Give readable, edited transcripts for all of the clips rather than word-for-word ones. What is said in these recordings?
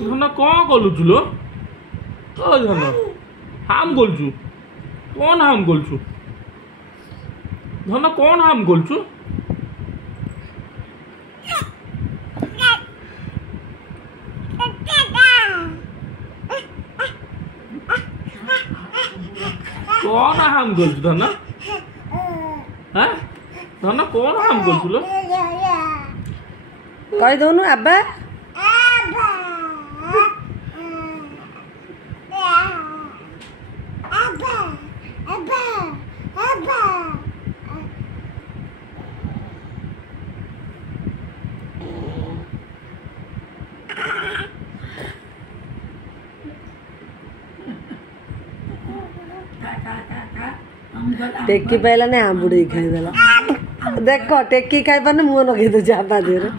ଧନ କ'ଣ କଲୁଛୁ ଲୋ? ଓ ଧନ ହାମ୍ କରୁଛୁ କ'ଣ ହାମ୍ କରୁଛୁ? ଧନ କ'ଣ ହାମ୍ କରୁଛୁ? କ'ଣ ହାମ୍ କରୁଛୁ ଧନ? ହାଁ ଧନ କ'ଣ ହାମ୍ କରୁଛୁ ଲୋ? କହିଦଉନୁ ଆବା। टेकी पाइलानी आंबुड़ी खाईदेला। देख टेकी खाई पाने मुँह लगे दूचे आबा देहरे।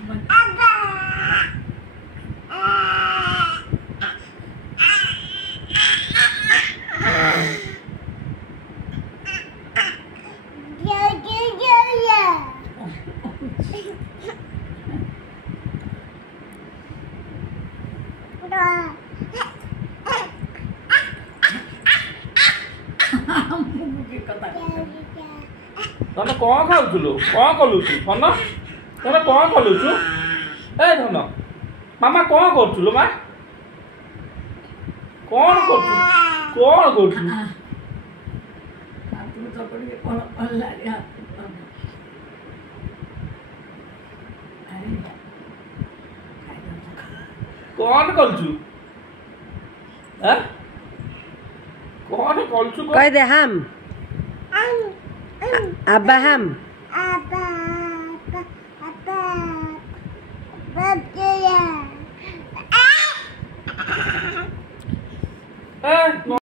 ଧନ କ'ଣ ଖାଉଥିଲୁ? କ'ଣ କଲୁଛୁ? ଧନ ଧନ କ'ଣ କଲୁଛୁ? ଏ ଧନ ମାମା କ'ଣ କରୁଛୁ ଲୋ? ମା କ'ଣ କରୁଛୁ? କ'ଣ କରୁଛୁ? କ'ଣ କରୁଛୁ? କ'ଣ କରୁଛୁ? कह दे हम अब्बा हम